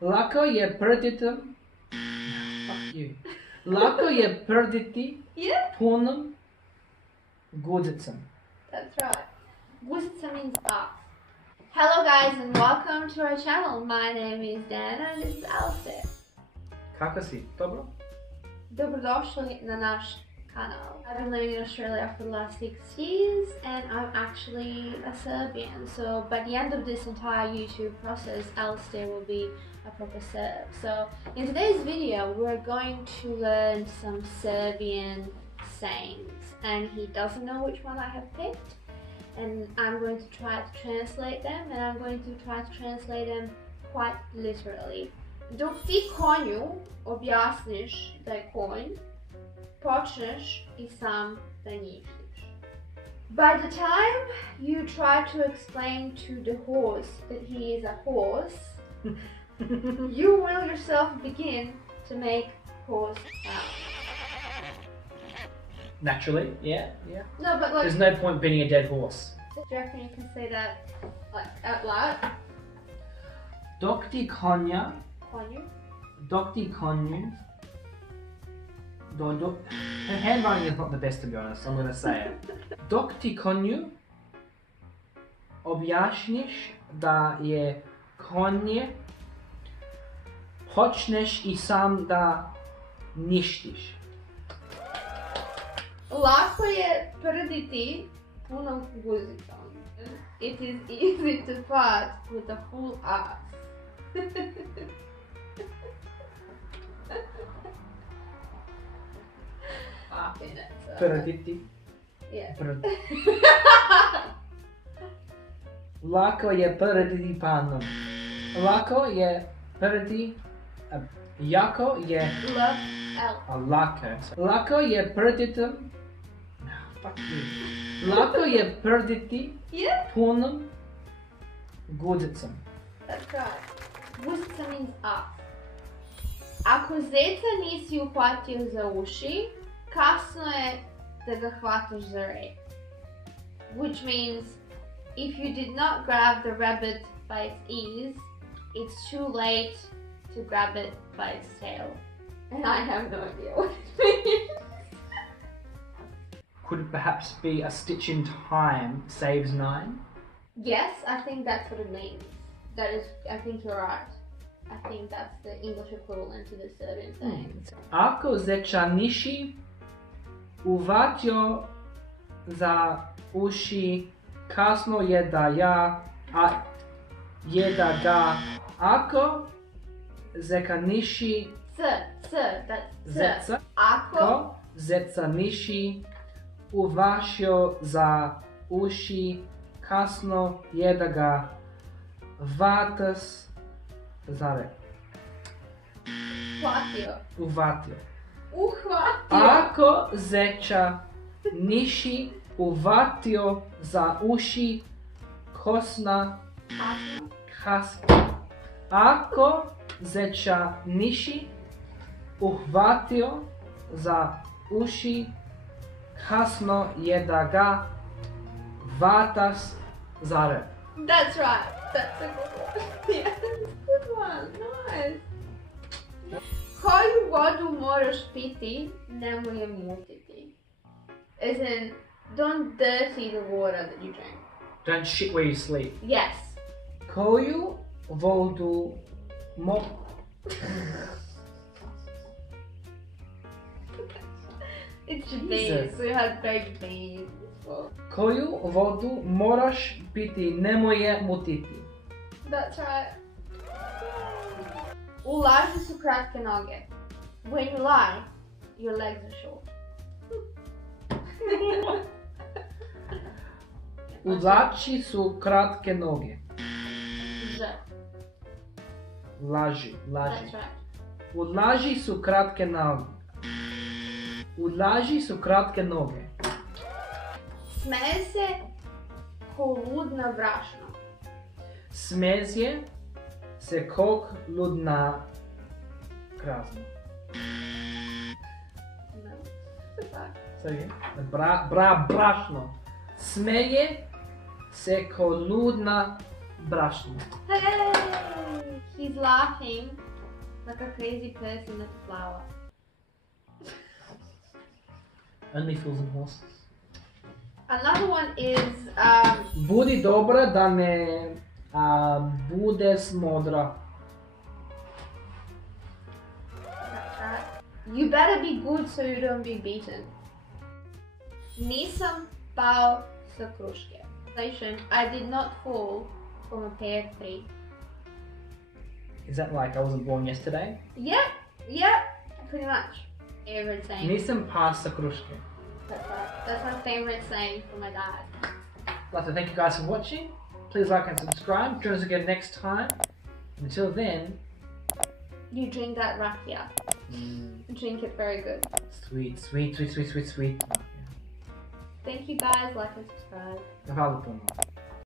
Lako je prditi... Fuck you. Lako je prditi punom guzicom. That's right. Guzica means ass. Hello guys and welcome to our channel. My name is Dana and this is Alistair. Kako si? Dobro? Dobrodošli na naš kanal. I've been living in Australia for the last 6 years and I'm actually a Serbian. So by the end of this entire YouTube process, Alistair will be a proper Serb. So in today's video, we're going to learn some Serbian sayings. And he doesn't know which one I have picked. And I'm going to try to translate them, and I'm going to try to translate them quite literally. Dok ti konju objasniš da je konj, počneš I sam da njištiš. By the time you try to explain to the horse that he is a horse, you will yourself begin to make horse sounds. Naturally, yeah. No, but like... There's no point beating a dead horse. Do you reckon you can say that like out loud? Dok ti konja... Konju? Dok ti konju... Her handwriting is not the best, to be honest, I'm gonna say it. Dok ti konju objasniš da je konje, počneš I sam da ništiš. Lako je prditi punom guzicom. It is easy to fart with a full ass. Prditi. Yeah. Lako je prditi panom. Lako je prditi... Jako je... Lako. Lako je prditi... Fuck you. Lako je prditi punom guzicom. That's right. Guzica means ass. Ako zeca nisi uhvatio za uši, kasno je da ga hvataš za rep. Which means, if you did not grab the rabbit by its ears, it's too late to grab it by its tail. And I have no idea what it means. Could it perhaps be a stitch in time saves 9? Yes, I think that's what it means. I think you're right. I think that's the English equivalent to the Serbian saying. Ako zeca nisi uhvatio za uši, kasno je da ga... Ako zeca nisi... That's Zeca. Ako zeca nisi uhvatio za uši, kasno je da ga hvataš za rep. Uhvatio. Ako zeca nisi uhvatio za uši, Ako zeca nisi uhvatio za uši, kasno je da ga hvataš za rep. That's right. That's a good one. Yeah, that's a good one. Nice. Koju vodu moraš piti, nemoj je mutiti. As in, don't dirty the water that you drink. Don't shit where you sleep. Yes. Koju vodu It's Japanese, so you had baked beans. Koju vodu moraš piti, nemoj je mutiti. That's right. U laži su kratke noge. When you lie, your legs are short. U laži su kratke noge. Laži. That's right. U laži su kratke noge. U laži su kratke noge. Smeje se ko lud na brašno. Smezje se kog lud na krazno. No. Brašno. Smeje se ko lud na brašno. Hey! He's He's laughing like a crazy person at the flower. Only fools and horses. Another one is Budi dobra da ne bude smodra. that's right. You better be good so you don't be beaten. Nisam pao sa kruške. I did not fall from a pear tree. Is that like I wasn't born yesterday? Yep, pretty much. Favorite saying. Nisam pas sa kruške. That's right. That's my favorite saying from my dad. I'd like to thank you guys for watching. Please like and subscribe. Join us again next time. Until then, You drink that rakia. Drink it very good. sweet, sweet, sweet, sweet, sweet, sweet. Thank you guys. Like and subscribe. Hvala puno.